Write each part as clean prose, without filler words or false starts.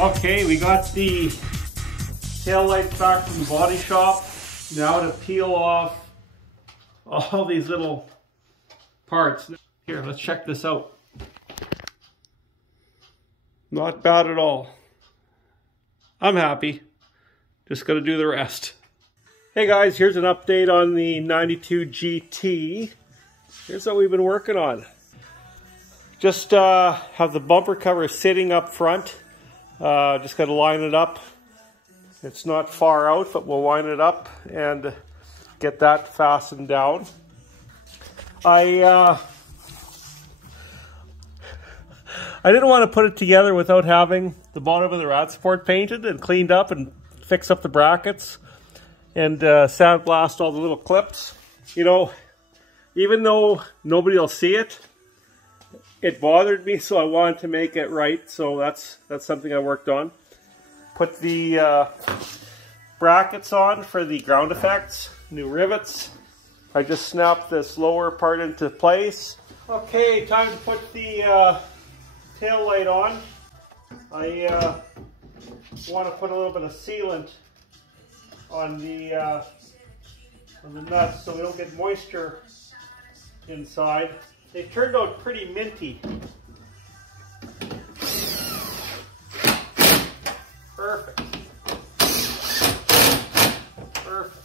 Okay, we got the tail lights back from the body shop. Now to peel off all these little parts. Here, let's check this out. Not bad at all. I'm happy. Just got to do the rest. Hey guys, here's an update on the 92 GT. Here's what we've been working on. Just have the bumper cover sitting up front. Just got to line it up. It's not far out, but we'll line it up and get that fastened down. I didn't want to put it together without having the bottom of the rad support painted and cleaned up and fix up the brackets and sandblast all the little clips. You know, even though nobody will see it, it bothered me, so I wanted to make it right. So that's something I worked on. Put the brackets on for the ground effects, new rivets. I just snapped this lower part into place. Okay, time to put the tail light on. I want to put a little bit of sealant on the nuts so we don't get moisture inside. They turned out pretty minty. Perfect. Perfect.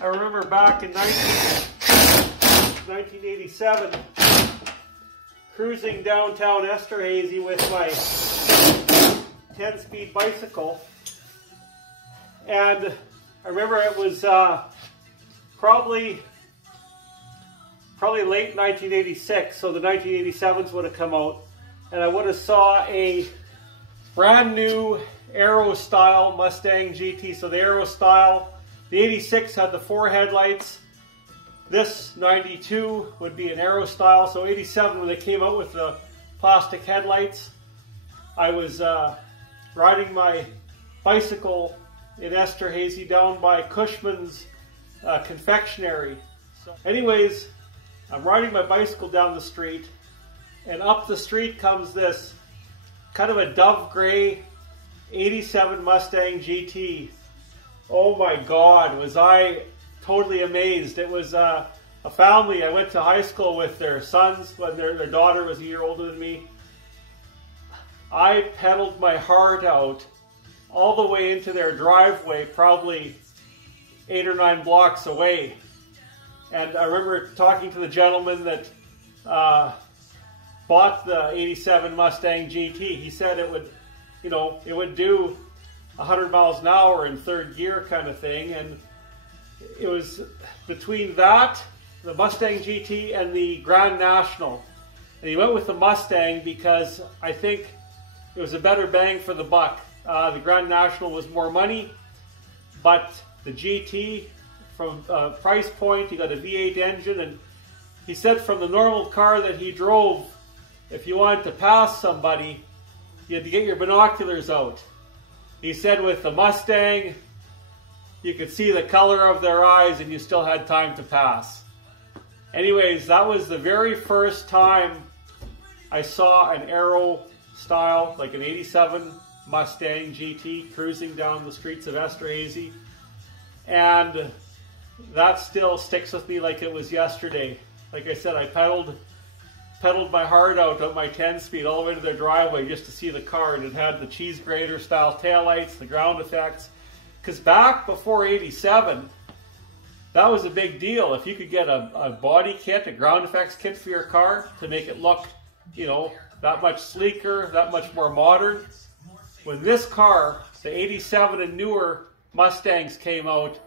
I remember back in 1987 cruising downtown Esterhazy with my 10-speed bicycle, and I remember it was probably late 1986, so the 1987s would have come out, and I would have saw a brand new Aero style Mustang GT. So the Aero style, the 86 had the 4 headlights. This 92 would be an Aero style. So 87, when they came out with the plastic headlights, I was riding my bicycle in Esterhazy down by Cushman's confectionery. So anyways, I'm riding my bicycle down the street, and up the street comes this kind of a dove gray 87 Mustang GT. Oh my God, was I totally amazed. It was a family. I went to high school with their sons when their daughter was a year older than me. I pedaled my heart out all the way into their driveway, probably 8 or 9 blocks away. And I remember talking to the gentleman that bought the 87 Mustang GT. He said it would, you know, it would do 100 miles an hour in 3rd gear kind of thing. And it was between that, the Mustang GT, and the Grand National. And he went with the Mustang because I think it was a better bang for the buck. The Grand National was more money, but the GT, from price point, he got a V8 engine, and he said from the normal car that he drove, if you wanted to pass somebody, you had to get your binoculars out. He said with the Mustang, you could see the color of their eyes and you still had time to pass. Anyways, that was the very first time I saw an Aero style, like an 87 Mustang GT cruising down the streets of Esterhazy. And that still sticks with me like it was yesterday. Like I said, I pedaled my heart out at my 10-speed all the way to their driveway just to see the car, and it had the cheese grater style taillights, the ground effects. Because back before 87, that was a big deal. If you could get a body kit, a ground effects kit for your car to make it look, you know, that much sleeker, that much more modern. When this car, the 87 and newer Mustangs came out,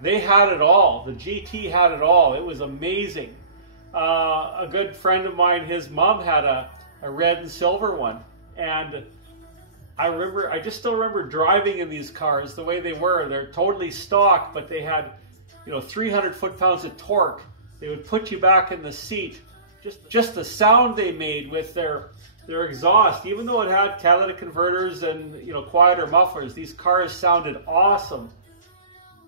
they had it all. The GT had it all. It was amazing. A good friend of mine, his mom had a red and silver one. And I just still remember driving in these cars the way they were. They're totally stock, but they had, you know, 300 foot-pounds of torque. They would put you back in the seat. Just the sound they made with their exhaust, even though it had catalytic converters and, you know, quieter mufflers, these cars sounded awesome.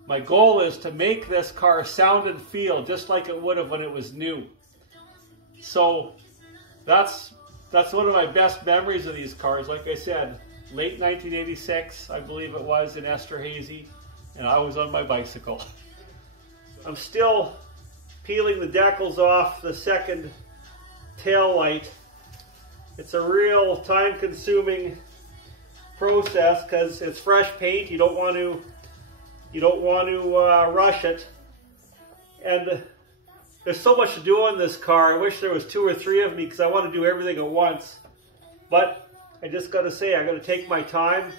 My goal is to make this car sound and feel just like it would have when it was new. So that's one of my best memories of these cars. Like I said, late 1986, I believe it was, in Esterhazy, and I was on my bicycle. I'm still peeling the decals off the second tail light. It's a real time-consuming process because it's fresh paint. You don't want to rush it, and there's so much to do on this car. I wish there was 2 or 3 of me because I want to do everything at once. But I just got to say, I got to take my time.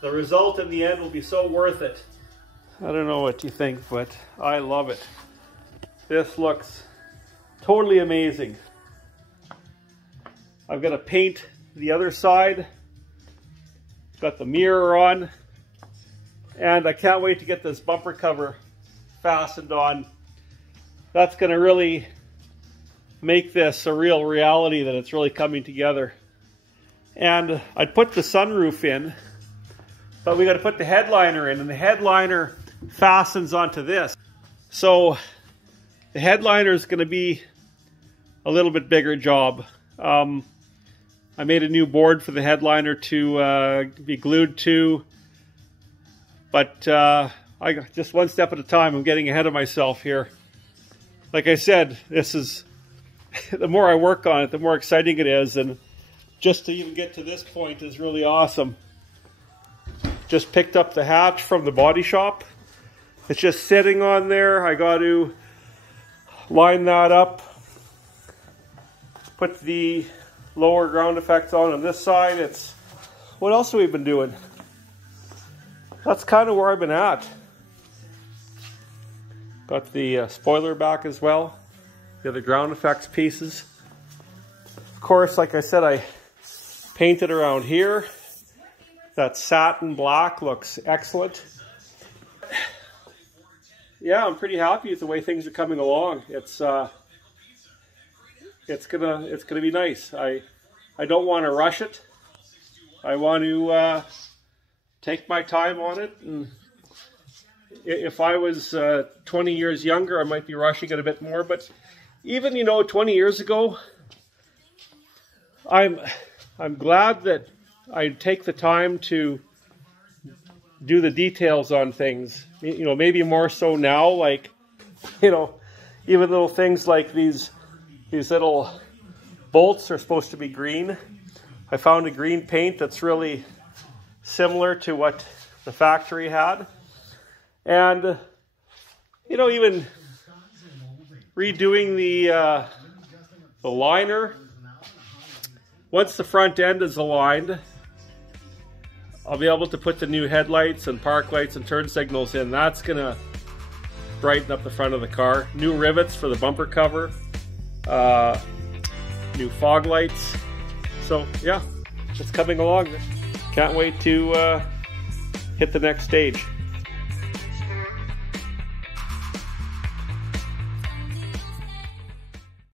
The result in the end will be so worth it. I don't know what you think, but I love it. This looks totally amazing. I've got to paint the other side. Got the mirror on. And I can't wait to get this bumper cover fastened on. That's going to really make this a real reality that it's really coming together. And I'd put the sunroof in, but we got to put the headliner in, and the headliner fastens onto this. So the headliner is going to be a little bit bigger job. I made a new board for the headliner to be glued to, but I got just one step at a time. I'm getting ahead of myself here. Like I said, this is, the more I work on it, the more exciting it is, and just to even get to this point is really awesome. Just picked up the hatch from the body shop. It's just sitting on there. I got to line that up, put the lower ground effects on this side. It's, what else have we been doing? That's kind of where I've been at. Got the spoiler back as well, the other ground effects pieces. Of course, like I said, I painted around here. That satin black looks excellent. Yeah, I'm pretty happy with the way things are coming along. It's gonna be nice. I don't want to rush it. I want to take my time on it. And if I was 20 years younger, I might be rushing it a bit more. But even 20 years ago, I'm glad that I take the time to do the details on things. Maybe more so now. Like, even little things like these little bolts are supposed to be green. I found a green paint that's really similar to what the factory had. And, even redoing the liner. Once the front end is aligned, I'll be able to put the new headlights and park lights and turn signals in. That's going to brighten up the front of the car. New rivets for the bumper cover. New fog lights. So, yeah, it's coming along. Can't wait to hit the next stage.